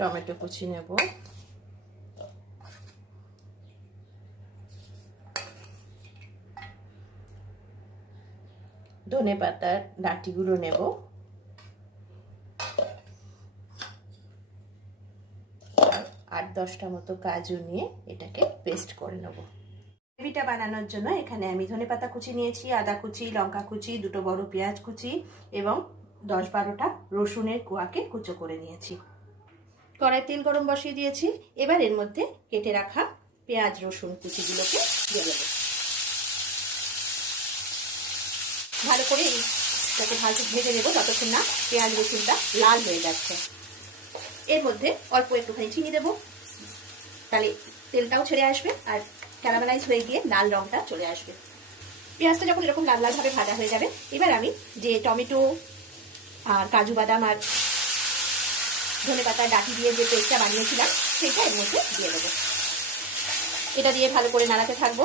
Tomato কুচি নেব, ধনে পাতার ডাঁটিগুলো নেব, আর 10টা মতো কাজু নিয়ে এটাকে পেস্ট করে নেব। গ্রেভিটা বানানোর জন্য এখানে আমি ধনেপাতা কুচি নিয়েছি, আদা কুচি, লঙ্কা কুচি, 2টো বড় পেঁয়াজ কুচি এবং 10-12টা রসুনের কোয়াকে কুচো করে নিয়েছি। কড়াই তেল গরম বসিয়ে দিয়েছি। এবার এর মধ্যে কেটে রাখা পেঁয়াজ রসুন কুচিগুলোকে দিয়ে দেবো। ভালো করে এটাকে ভালো ভেজে নেবো যতক্ষণ না পেঁয়াজ রসুনটা লাল হয়ে যাচ্ছে। এর মধ্যে অল্প একটুখানি চিনি দেবো, তাহলে তেলটাও ছেড়ে আসবে আর ক্যারামেলাইজ হয়ে গিয়ে লাল রংটা চলে আসবে। পেঁয়াজটা যখন এরকম লাল লাল ভাবে ভাজা হয়ে যাবে, এবার আমি যে টমেটো আর কাজু বাদাম আর ধনেপাতার ডাঁটি দিয়ে যে পেস্টটা বানিয়েছিলাম সেটা এর মধ্যে দিয়ে দেবো। এটা দিয়ে ভালো করে নাড়াতে থাকবো।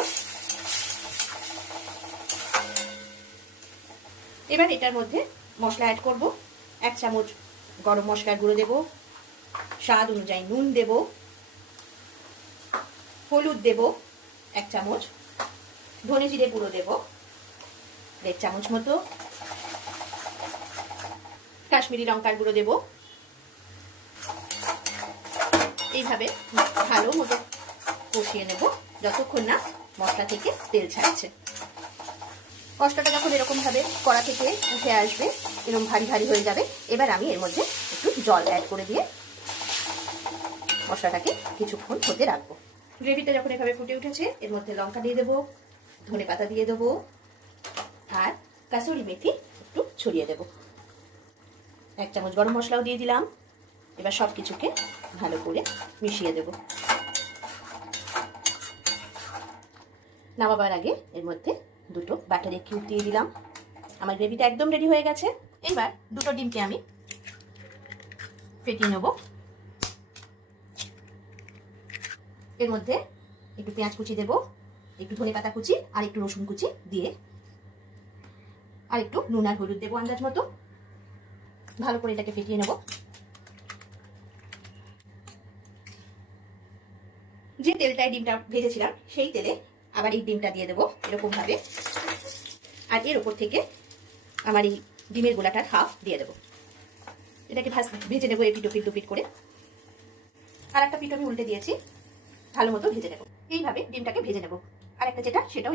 এবার এটার মধ্যে মশলা অ্যাড করব। 1 চামচ গরম মশলার গুঁড়ো দেব, স্বাদ অনুযায়ী নুন দেব, হলুদ দেব 1 চামচ, ধনে জিরে গুঁড়ো দেব 1.5 চামচ মতো, কাশ্মীরি লঙ্কার গুঁড়ো দেব। এইভাবে ভালো মতো কষিয়ে নেব যতক্ষণ না মশলা থেকে তেল ছাড়ছে। মশলাটা যখন এরকম ভাবে কড়া থেকে উঠে আসবে, এরকম ভারী ভারী হয়ে যাবে, এবার আমি এর মধ্যে একটু জল অ্যাড করে দিয়ে মশলাটাকে কিছুক্ষণ হতে রাখবো। গ্রেভিটা যখন এভাবে ফুটে উঠেছে, এর মধ্যে লঙ্কা দিয়ে দেবো, ধনে পাতা দিয়ে দেবো আর কাসুরি মেথি একটু ছড়িয়ে দেবো। 1 চামচ গরম মশলাও দিয়ে দিলাম। এবার সব কিছুকে ভালো করে মিশিয়ে দেব। নামাবার আগে এর মধ্যে 2টো বাটারের কিউব দিয়ে দিলাম। আমার গ্রেভিটা একদম রেডি হয়ে গেছে। এবার 2টো ডিমকে আমি ফেটিয়ে নেব। এর মধ্যে একটু পেঁয়াজ কুচি দেব, একটু ধনে পাতা কুচি আর একটু রসুন কুচি দিয়ে আর একটু নুন আর হলুদ দেবো আন্দাজ মতো। ভালো করে এটাকে ফেটিয়ে নেব। যে তেলটায় ডিমটা ভেজেছিলাম সেই তেলে আবার এই ডিমটা দিয়ে দেবো এরকম ভাবে, আর এর উপর থেকে আমার এই ডিমের গোলাটার হাফ দিয়ে দেবো। এটাকে ভেজে নেবো এপিট ওপিট দুপিট করে। আর একটা পিঠ আমি উল্টে দিয়েছি, ভালো মতো ভেজে নেবো। এইভাবে ডিমটাকে ভেজে নেবো। আর একটা যেটা সেটাও